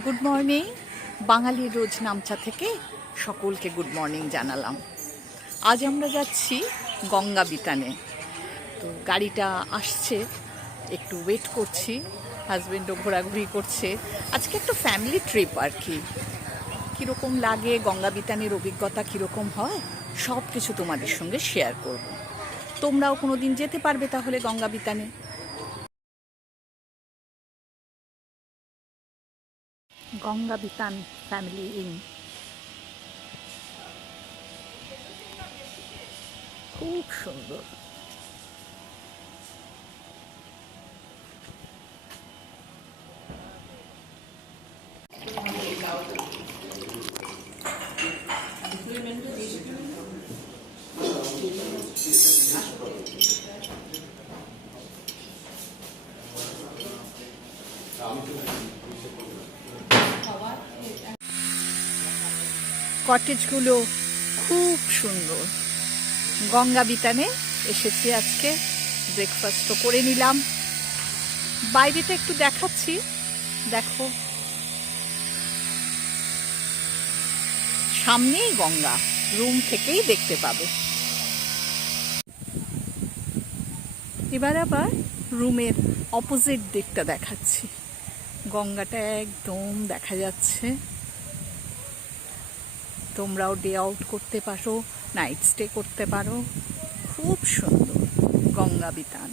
Good morning. বাঙালির রোজ নামচা থেকে সকলকে গুড মর্নিং জানালাম। আজ আমরা যাচ্ছি গঙ্গা বিতানে। তো গাড়িটা আসছে, একটু ওয়েট করছি, হাজবেন্ডও ঘোরাঘুরি করছে। আজকে একটা ফ্যামিলি ট্রিপ আর কি। কীরকম লাগে, গঙ্গা বিতানের অভিজ্ঞতা কীরকম হয়, সব কিছু তোমাদের সঙ্গে শেয়ার করব। তোমরাও কোনো দিন যেতে পারবে তাহলে গঙ্গা বিতানে। গঙ্গা বিতান ফ্যামিলি ইন, খুব সুন্দর। কটেজগুলো খুব সুন্দর। গঙ্গা বিতানে এসেছি আজকে, ব্রেকফাস্টও করে নিলাম। বাইরেটা একটু দেখাচ্ছি, দেখো সামনেই গঙ্গা, রুম থেকেই দেখতে পাবে। এবার আবার রুমের অপোজিট দিকটা দেখাচ্ছি, গঙ্গাটা একদম দেখা যাচ্ছে। তোমরাও ডে আউট করতে পারো, নাইট স্টে করতে পারো। খুব সুন্দর গঙ্গা বিতান।